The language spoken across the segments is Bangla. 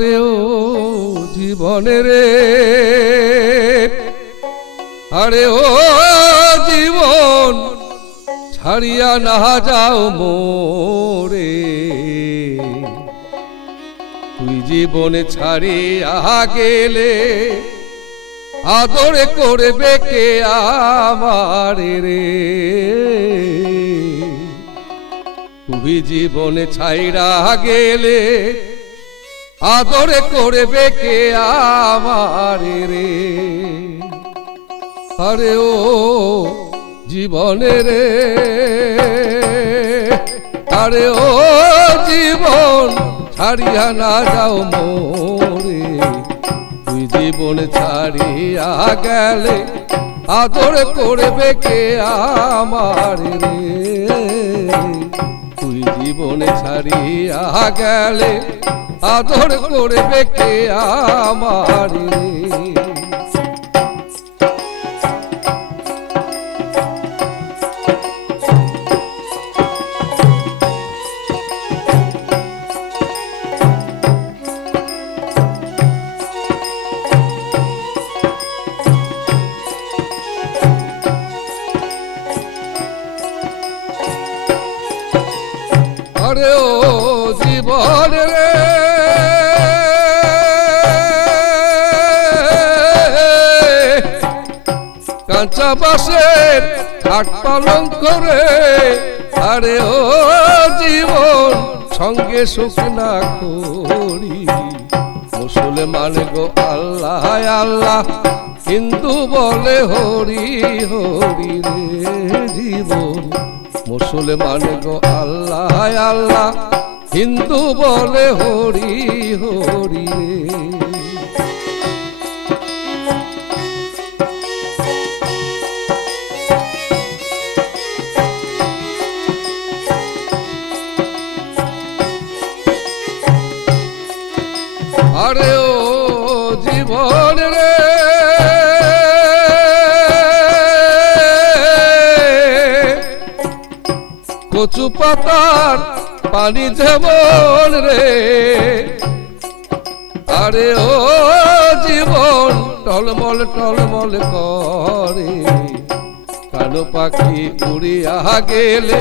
আরে ও জীবনে রে, আরে ও জীবন ছাড়িয়া না যাও মোরে, তুই জীবন ছাড়িয়া গেলে আদরে করবে কে আমারে রে, তুই জীবন ছাইরা গেলে আদরে করবে কে আমারে রে। আরে ও জীবনে রে, আরে ও জীবন ছাড়িয়া না যাও মোরে, তুই জীবন ছাড়িয়া গেলে আদরে করবে কে আমারে রে, তুই জীবন ছাড়িয়া গেলে আদর করবে কে আমারে রে। আরে ও জীবন রে, কাঁচা বাঁশের খাট পালঙ্ক রে, আরে ও জীবন সঙ্গে সুখ না করি, মুসলমান গো আল্লাহ আল্লাহ, হিন্দু বলে হরি হরি রে, জীবন মুসলমান গো আল্লাহ আল্লাহ, হিন্দু বলে হরি হরি রে। আরে ও জীবন রে, কচু পাতার পানি যেমন রে, আরে ও জীবন টলমল টলমল করে, কালো পাখি উড়িয়া গেলে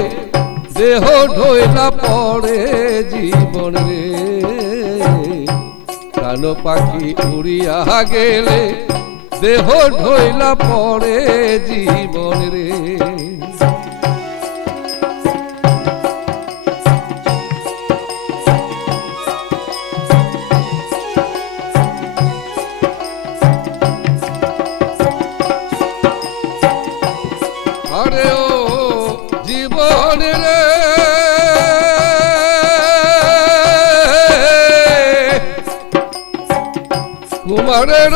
দেহ ঢইলা পড়ে জীবন রে, কালো পাখি উড়িয়া গেলে দেহ ঢইলা পড়ে জীবন রে। আরে ও জীবন রে, কুমারের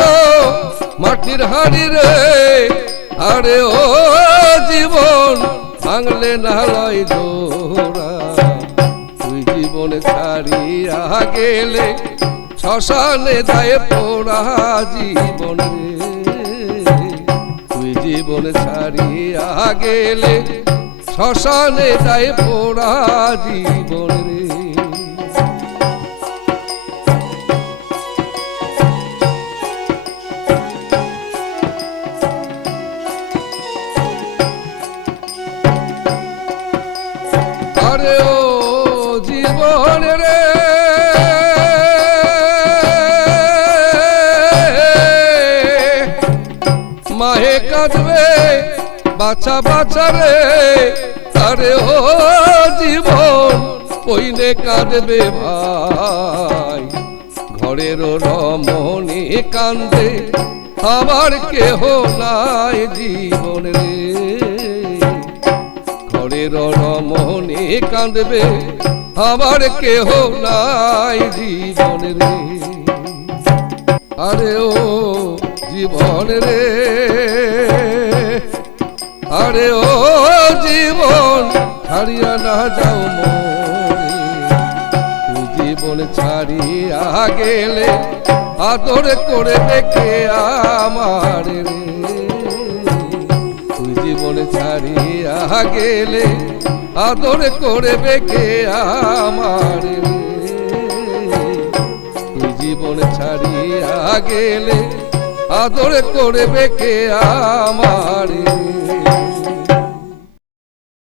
মাটির হাড়ি রে, আরে ও জীবন ভাঙলে না লয় জোড়া, তুই জীবন ছাড়িয়া গেলে শ্মশানে যায় পোড়া জীবন রে, তুই জীবন ছাড়িয়া গেলে শ্মশানে যায় পোড়া জীবন রে। আরে ও জীবন রে, মাহে কাঁদবে বাছা বাছা রে, আরে ও জীবন কইনে কাঁদবে ভাই, ঘরের রমণী কান্দে আমার কেহ নাই জীবন রে, ঘরের রমণী কাঁদবে আমার কেহ নাই জীবন রে। আরে ও জীবন রে, আরে ও জীবন ছাড়িয়া না যাও মোরে, তুই জীবন ছাড়িয়া গেলে আদর করে দেখে আমারে রে, তুই জীবন ছাড়িয়া গেলে আদর করবে কে আমারে, জীবন ছাড়িয়া গেলে আদর করবে কে আমারে